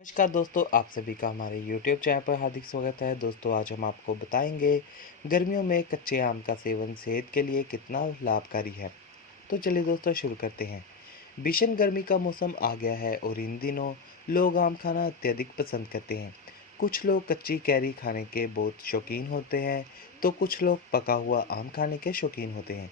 नमस्कार दोस्तों, आप सभी का हमारे YouTube चैनल पर हार्दिक स्वागत है। दोस्तों, आज हम आपको बताएंगे गर्मियों में कच्चे आम का सेवन सेहत के लिए कितना लाभकारी है। तो चलिए दोस्तों शुरू करते हैं। भीषण गर्मी का मौसम आ गया है और इन दिनों लोग आम खाना अत्यधिक पसंद करते हैं। कुछ लोग कच्ची कैरी खाने के बहुत शौकीन होते हैं, तो कुछ लोग पका हुआ आम खाने के शौकीन होते हैं।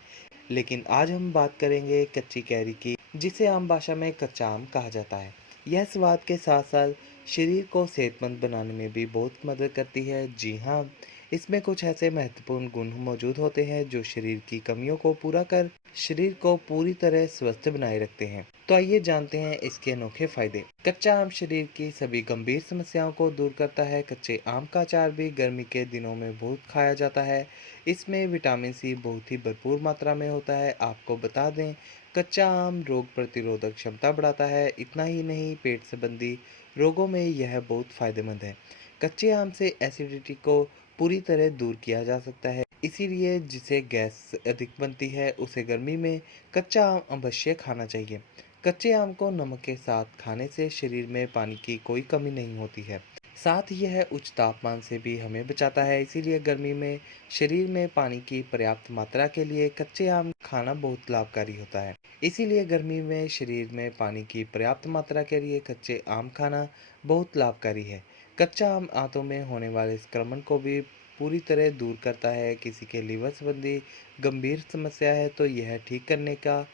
लेकिन आज हम बात करेंगे कच्ची कैरी की, जिसे आम भाषा में कच्चा आम कहा जाता है। यह स्वाद के साथ साथ शरीर को सेहतमंद बनाने में भी बहुत मदद करती है। जी हाँ, इसमें कुछ ऐसे महत्वपूर्ण गुण मौजूद होते हैं जो शरीर की कमियों को पूरा कर शरीर को पूरी तरह स्वस्थ बनाए रखते हैं। तो आइए जानते हैं इसके अनोखे फायदे। कच्चा आम शरीर की सभी गंभीर समस्याओं को दूर करता है। कच्चे आम का अचार भी गर्मी के दिनों में बहुत खाया जाता है। इसमें विटामिन सी बहुत ही भरपूर मात्रा में होता है। आपको बता दें, कच्चा आम रोग प्रतिरोधक क्षमता बढ़ाता है। इतना ही नहीं, पेट संबंधी रोगों में यह बहुत फायदेमंद है। कच्चे आम से एसिडिटी को पूरी तरह दूर किया जा सकता है। इसीलिए जिसे गैस अधिक बनती है, उसे गर्मी में कच्चा आम अवश्य खाना चाहिए। कच्चे आम को नमक के साथ खाने से शरीर में पानी की कोई कमी नहीं होती है। साथ ही यह उच्च तापमान से भी हमें बचाता है। इसीलिए गर्मी में शरीर में पानी की पर्याप्त मात्रा के लिए कच्चे आम खाना बहुत लाभकारी होता है। इसीलिए गर्मी में शरीर में पानी की पर्याप्त मात्रा के लिए कच्चे आम खाना बहुत लाभकारी है। कच्चा आम आंतों में होने वाले संक्रमण को भी पूरी तरह दूर करता है। किसी के लीवर संबंधी गंभीर समस्या है तो यह ठीक करने का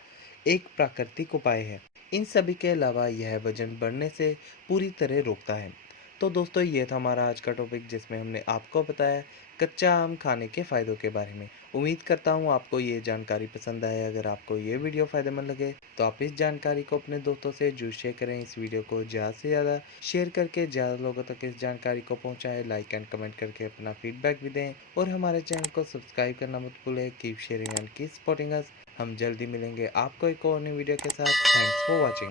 एक प्राकृतिक उपाय है। इन सभी के अलावा यह वजन बढ़ने से पूरी तरह रोकता है। तो दोस्तों, ये था हमारा आज का टॉपिक, जिसमें हमने आपको बताया कच्चा आम खाने के फ़ायदों के बारे में। उम्मीद करता हूँ आपको ये जानकारी पसंद आए। अगर आपको ये वीडियो फ़ायदेमंद लगे तो आप इस जानकारी को अपने दोस्तों से ज़रूर शेयर करें। इस वीडियो को ज़्यादा से ज़्यादा शेयर करके ज़्यादा लोगों तक इस जानकारी को पहुँचाएँ। लाइक एंड कमेंट करके अपना फीडबैक भी दें और हमारे चैनल को सब्सक्राइब करना मत भूलें। Keep sharing and keep supporting us. हम जल्दी मिलेंगे आपको एक और नई वीडियो के साथ। Thanks for watching.